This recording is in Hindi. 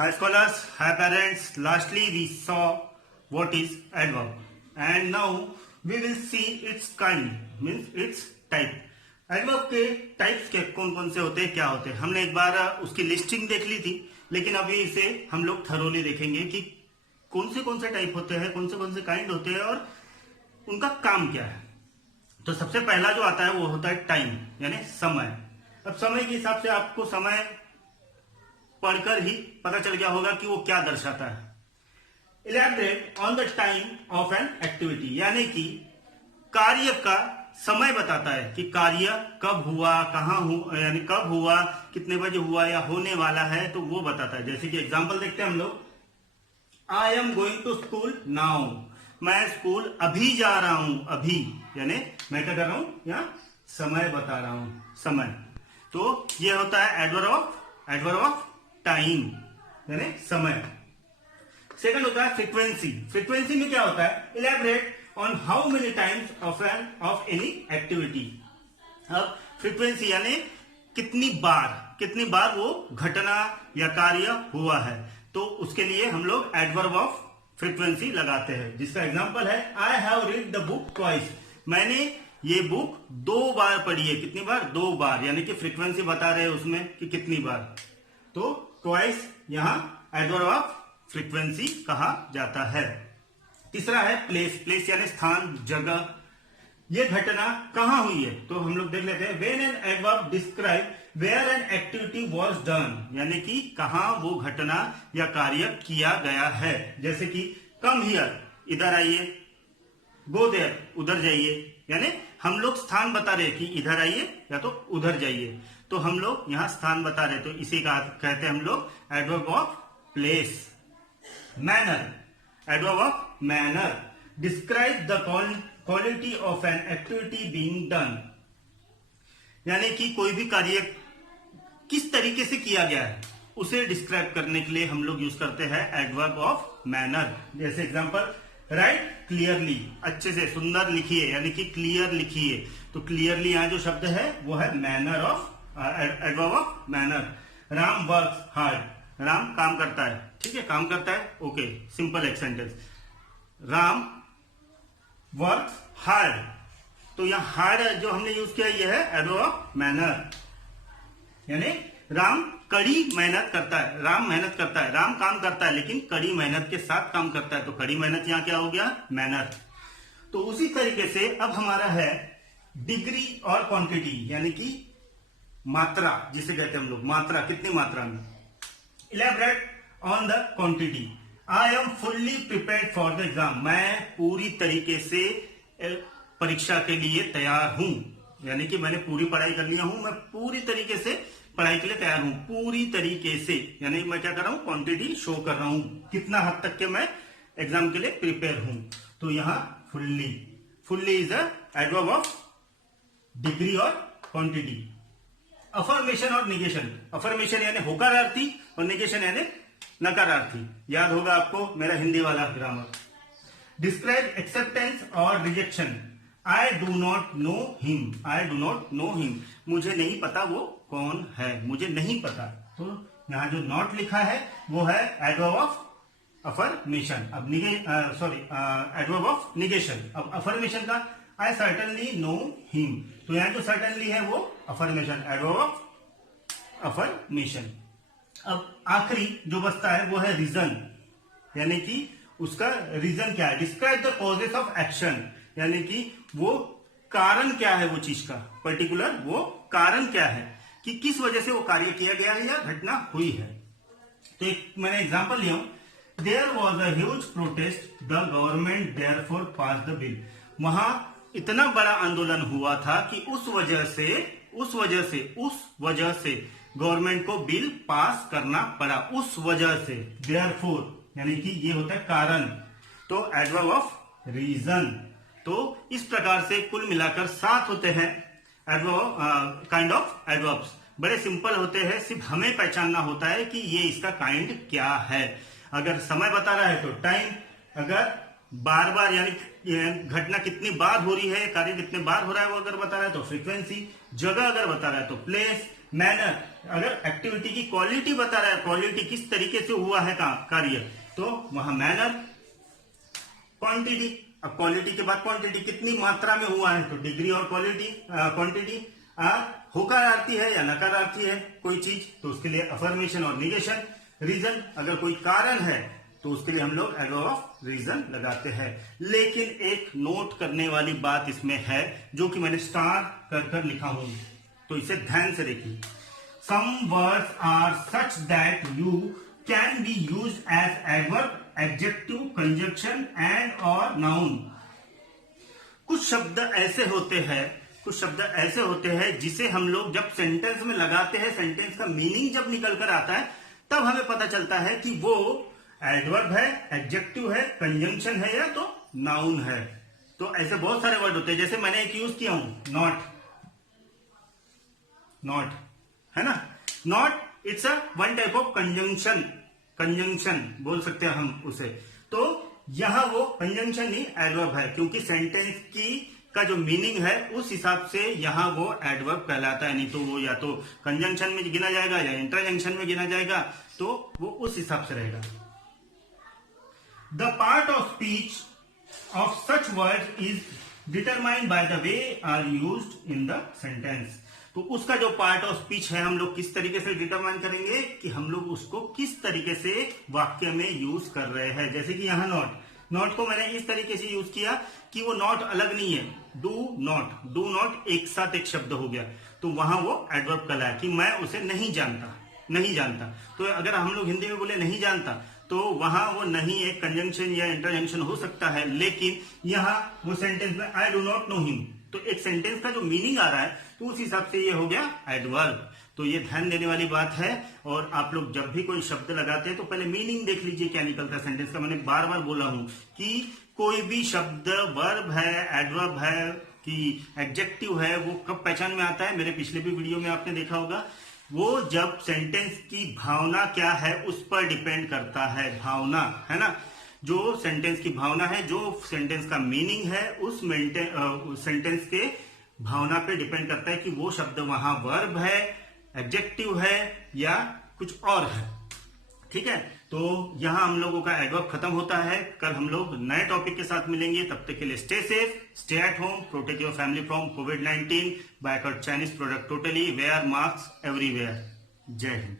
Hi scholars, hi parents. Lastly we saw what is adverb and now we will see its kind, means its type. Adverb के टाइप्स के कौन कौन से होते हैं, क्या होते हैं, हमने एक बार उसकी लिस्टिंग देख ली थी, लेकिन अभी इसे हम लोग थरोली देखेंगे कि कौन से टाइप होते हैं, कौन से काइंड होते हैं और उनका काम क्या है। तो सबसे पहला जो आता है वो होता है टाइम, यानी समय। अब समय के हिसाब से आपको समय पढ़कर ही पता चल गया होगा कि वो क्या दर्शाता है। Elaborate on the time of an activity, यानी कि कार्य का समय बताता है कि कार्य कब हुआ, कहाँ हुआ, यानी कब हुआ, कितने बजे हुआ या होने वाला है, तो वो बताता है। जैसे कि एग्जांपल देखते हैं हम लोग, I am going to school now, मैं स्कूल अभी जा रहा हूं, अभी यानी मैं क्या कर रहा हूं, या समय बता रहा हूं, समय। तो ये होता है एडवर्ब ऑफ टाइम, यानी समय। सेकंड होता है फ्रीक्वेंसी। फ्रीक्वेंसी में क्या होता है, elaborate on how many times of any activity. अब फ्रीक्वेंसी यानी कितनी बार वो घटना या कार्य हुआ है, तो उसके लिए हम लोग एडवर्ब ऑफ फ्रीक्वेंसी लगाते हैं, जिसका एग्जांपल है I have read the book twice, मैंने ये बुक 2 बार पढ़ी है। कितनी बार, 2 बार, यानी कि फ्रीक्वेंसी बता रहे हैं उसमें कि कितनी बार। तो ट्वाइस यहां एडवर्ब ऑफ फ्रीक्वेंसी कहा जाता है। तीसरा है प्लेस यानी स्थान, जगह। ये घटना कहां हुई है, तो हम लोग देख लेते हैं। When an adverb describe where an activity was done, यानी कि कहां वो घटना या कार्य किया गया है। जैसे कि कम हियर, इधर आइए, गो देयर, उधर जाइए, यानी हम लोग स्थान बता रहे कि इधर आइए या तो उधर जाइए, तो हम लोग यहां स्थान बता रहे, तो इसी का कहते हैं हम लोग adverb of place. Manner, adverb of manner, describe the quality of an activity being done, यानी कि कोई भी कार्य किस तरीके से किया गया है उसे डिस्क्राइब करने के लिए हम लोग यूज करते हैं एडवर्ब ऑफ मैनर। जैसे एग्जांपल, राइट क्लियरली, अच्छे से सुंदर लिखिए, यानी कि क्लियर लिखिए, तो क्लियरली यहां जो शब्द है वो है manner of adverb of manner. Ram works hard, Ram काम करता है, ठीक है, काम करता है, ओके, सिंपल एक सेंटेंस। राम वर्क्स हार्ड, तो यहां हार्ड जो हमने यूज किया ये है एडवर्ब ऑफ मैनर, यानी राम कड़ी मेहनत करता है, राम मेहनत करता है, राम काम करता है लेकिन कड़ी मेहनत के साथ काम करता है, तो कड़ी मेहनत यहां क्या हो गया, मैनर। तो उसी तरीके से अब हमारा है डिग्री और क्वांटिटी, यानी कि मात्रा, जिसे कहते हैं हम लोग मात्रा, कितनी मात्रा में। Elaborate on the quantity, I am fully prepared for the exam, मैं पूरी तरीके से परीक्षा के लिए तैयार हूं, यानी कि मैंने पूरी पढ़ाई कर लिया हूं, मैं पूरी तरीके से पढ़ाई के लिए तैयार हूं, पूरी तरीके से, यानी मैं क्या कर रहा हूं, क्वांटिटी शो कर रहा हूं, कितना हद तक के मैं एग्जाम के लिए प्रिपेयर हूं। तो यहां fully is a adverb of degree और क्वांटिटी। अफर्मेशन और निगेशन, अफर्मेशन यानी होकारार्थी और निगेशन यानी नकारार्थी, याद होगा आपको मेरा हिंदी वाला ग्रामर। डिस्क्राइब एक्सेप्टेंस और rejection, I do not know him, I do not know him, मुझे नहीं पता वो कौन है, मुझे नहीं पता, तो यहां जो नॉट लिखा है वो है एडवर्ब ऑफ अफर्मेशन। अब एडवर्ब ऑफ निगेशन। अब अफर्मेशन का आई सर्टेनली नो हिम, तो यहां जो सर्टेनली है वो अफर्मेशन, एडवर्ब ऑफ अफर्मेशन। अब आखिरी जो बचता है वो है रीजन, यानी कि उसका रीजन क्या है। Describe the causes of action, यानी कि वो कारण क्या है, वो चीज का पर्टिकुलर वो कारण क्या है कि किस वजह से वो कार्य किया गया है या घटना हुई है। तो एक मैंने एग्जांपल लिया हूं, there was a huge protest, the government therefore pass the bill, वहां इतना बड़ा आंदोलन हुआ था कि उस वजह से गवर्नमेंट को बिल पास करना पड़ा, उस वजह से। देयरफॉर यानी कि ये होता है कारण, तो एडवर्ब ऑफ रीजन। तो इस प्रकार से कुल मिलाकर 7 होते हैं एडवर्ब, काइंड ऑफ एडवर्ब्स। बड़े सिंपल होते हैं, सिर्फ हमें पहचानना होता है कि ये इसका काइंड क्या है। अगर समय बता रहा है तो टाइम, अगर बार बार यानी घटना कितनी बार हो रही है, कार्य कितने बार हो रहा है वो अगर बता रहा है तो फ्रीक्वेंसी, जगह अगर बता रहा है तो प्लेस, मैनर अगर एक्टिविटी की क्वालिटी बता रहा है, क्वालिटी किस तरीके से हुआ है कार्य, तो वहां मैनर, क्वांटिटी। अब क्वालिटी के बाद क्वांटिटी, कितनी मात्रा में हुआ है, तो डिग्री और क्वांटिटी। होकारार्थी है या नकारार्थी है कोई चीज, तो उसके लिए अफर्मेशन और निगेशन। रीजन, अगर कोई कारण है तो उसके लिए हम लोग एडवर्ब ऑफ रीजन लगाते हैं। लेकिन एक नोट करने वाली बात इसमें है, जो कि मैंने स्टार कर लिखा हूं, तो इसे ध्यान से देखिए। Some words are such that you can be used as adverb, adjective, conjunction and और नाउन। कुछ शब्द ऐसे होते हैं जिसे हम लोग जब सेंटेंस में लगाते हैं, सेंटेंस का मीनिंग जब निकल कर आता है, तब हमें पता चलता है कि वो एडवर्ब है, एडजेक्टिव है, कंजंक्शन है या तो नाउन है। तो ऐसे बहुत सारे वर्ड होते हैं, जैसे मैंने एक यूज किया हूं, नॉट, है ना। Not it's a one type of conjunction बोल सकते हैं हम उसे। तो यहां वो कंजंक्शन ही एडवर्ब है, क्योंकि सेंटेंस की का जो मीनिंग है उस हिसाब से यहां वो एडवर्ब कहलाता है। नहीं तो वो या तो कंजंक्शन में गिना जाएगा या इंटरजेक्शन में गिना जाएगा, तो वो उस हिसाब से रहेगा। The part of speech of such word is determined by the way are used in the sentence. तो उसका जो पार्ट ऑफ स्पीच है, हम लोग किस तरीके से डिटरमाइन करेंगे कि हम लोग उसको किस तरीके से वाक्य में यूज कर रहे हैं। जैसे कि यहां नॉट को मैंने इस तरीके से यूज किया कि वो नॉट अलग नहीं है, डू नॉट एक साथ एक शब्द हो गया, तो वहां वो एडवर्ब कहलाया कि मैं उसे नहीं जानता। तो अगर हम लोग हिंदी में बोले नहीं जानता, तो वहां वो नहीं एक कंजंक्शन या इंटरजेक्शन हो सकता है। लेकिन यहां वो सेंटेंस में I do not know him, तो एक सेंटेंस का जो मीनिंग आ रहा है, तो उस हिसाब से ये हो गया एडवर्ब। तो ये ध्यान देने वाली बात है। और आप लोग जब भी कोई शब्द लगाते हैं तो पहले मीनिंग देख लीजिए क्या निकलता है सेंटेंस का। मैंने बार बार बोला हूं कि कोई भी शब्द वर्ब है, एडवर्ब है कि एडजेक्टिव है, वो कब पहचान में आता है, मेरे पिछले भी वीडियो में आपने देखा होगा। वो जब सेंटेंस की भावना क्या है उस पर डिपेंड करता है। भावना है ना, जो सेंटेंस की भावना है, जो सेंटेंस का मीनिंग है, उस सेंटेंस के भावना पे डिपेंड करता है कि वो शब्द वहां वर्ब है, एडजेक्टिव है या कुछ और है। ठीक है, तो यहां हम लोगों का एडवर्ब खत्म होता है। कल हम लोग नए टॉपिक के साथ मिलेंगे, तब तक के लिए stay safe, stay at home, protect your family from कोविड-19, buy Chinese product totally, wear mask everywhere. जय हिंद।